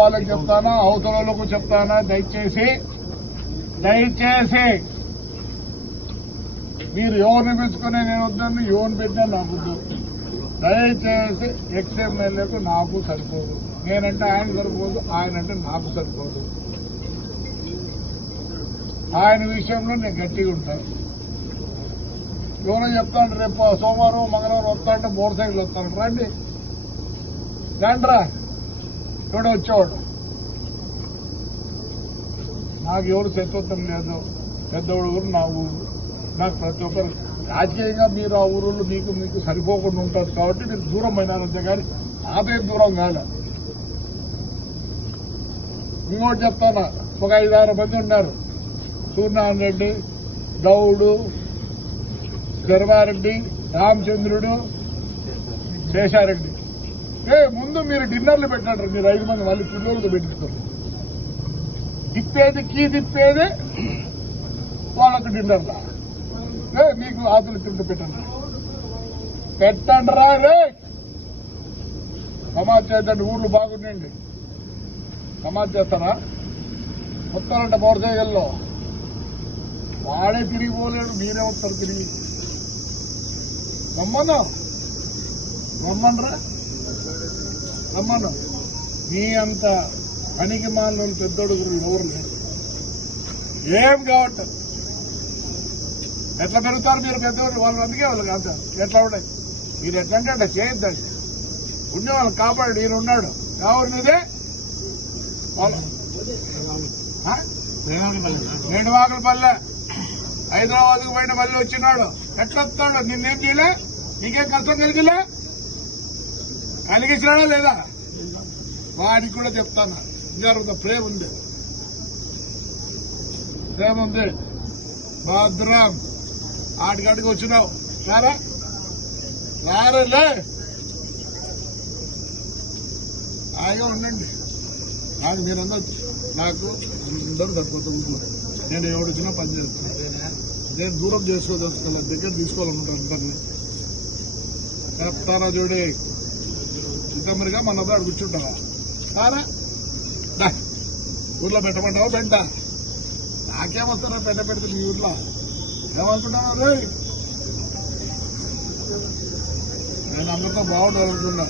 వాళ్ళకి చెప్తానా, అవతలకు చెప్తానా, దయచేసి మీరు ఎవరిని పెంచుకునే నేను వద్దని ఎవరిని పెట్టినా నాకు వద్దు. దయచేసి ఎక్స్ఎమ్మెల్యేకు నాకు సరిపోదు. నేనంటే ఆయన సరిపోదు, ఆయనంటే నాకు సరిపోదు. ఆయన విషయంలో నేను గట్టిగా ఉంటాను. ఎవరో చెప్తాను రేపు సోమవారం మంగళవారం వస్తానంటే మోటార్ సైకిల్ వస్తాను, రండి రండ్రా ఎవడో వచ్చేవాడు. నాకు ఎవరు శత్రుత్వం లేదు. పెద్దవాడు ఊరు నా ఊరు. నాకు ప్రతి ఒక్కరు రాజకీయంగా మీరు ఆ ఊరులో మీకు సరిపోకుండా ఉంటారు కాబట్టి మీరు దూరం అయినారంతే కానీ నాదే దూరం కాలే. ఇంకోటి చెప్తానా, ఒక 5-6 మంది ఉన్నారు. సూర్యనారాయణ రెడ్డి, గౌడు, గర్వారెడ్డి, రామచంద్రుడు, శేషారెడ్డి. ముందు మీరు డిన్నర్లు పెట్టండి. మీరు 5 మంది మళ్ళీ పిల్లలతో పెట్టిస్తారు. తిప్పేది వాళ్ళకు డిన్నర్లా మీకు ఆతులు తింటూ పెట్టండి రా రే. సమాజ్ చేద్దండి, ఊర్లు బాగుండండి. సమాజ్ చేస్తారా? వస్తారంట మోటార్ సైకిల్లో. వాడే తిరిగిపోలేడు, మీరే వస్తారు తిరిగి. రమ్మను. మీ అంత పనికి మాలిన పెద్దోడుగురు ఎవరు లేరు. ఏం కావట్లేదు. ఎట్లా పెరుగుతారు మీరు పెద్దవాళ్ళు? వాళ్ళు అందుకే వాళ్ళకి అంత ఎట్లా ఉన్నాయి. మీరు ఎట్లంటే అట్లా చేయొద్దండి. ఉండే వాళ్ళు కాపాడు. ఈయన ఉన్నాడు కావనిదే వేణువాకలపల్లె హైదరాబాద్కు పోయిన మళ్ళీ వచ్చినాడు. ఎట్లా వస్తాడు? నిన్నేం చేయలే? నీకేం కష్టం కలిగించినాడా లేదా? వాడికి కూడా చెప్తాను. ఇంకా ప్రేమ ఉంది, భద్రం. ఆడికాడికి వచ్చినావు రారేలే. హాయిగా ఉండండి. నాకు మీరందరూ అందరూ సరిపోతుంది. నేను ఎవడు వచ్చినా పని చేస్తాను. నేను దూరం చేసుకోదలుచుకోవాలి, దగ్గర తీసుకోవాలనుకుంటాను. అందరినీ చెప్తారా చూడే. చిత్తమరిగా మన అబ్బాయి కూర్చుంటారా? ఊర్లో పెట్టమంటావా? పెంట నాకేమొస్తారా? పెడితే మీ ఊర్లో ఏమనుకుంటాను రే. నేను అందరితో బాగుండాలనుకున్నా.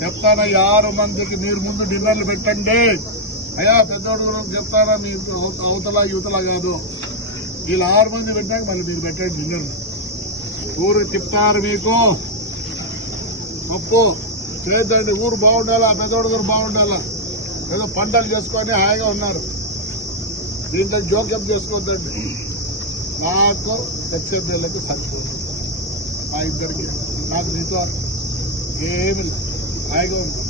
చెప్తానా 6 మందికి మీరు ముందు డిన్నర్లు పెట్టండి. అయ్యా పెద్దోడు చెప్తానా, మీరు అవతల యువతల కాదు. వీళ్ళు 6 మంది పెట్టాక మళ్ళీ మీరు పెట్టండి డిన్నర్లు. ఊరు తిప్పుతారు మీకు. గొప్ప చేద్దండి. ఊరు బాగుండాలా, పెద్దోడు గారు బాగుండాలా. ఏదో పంటలు చేసుకొని హాయిగా ఉన్నారు. దీంట్లో జోక్యం చేసుకోవద్దండి. నాకు ఎక్స్ఎమ్మెల్యేకి సరిపోదు. మా ఇద్దరికి నాకు నీతో ఏమి హాయిగా ఉంటాం.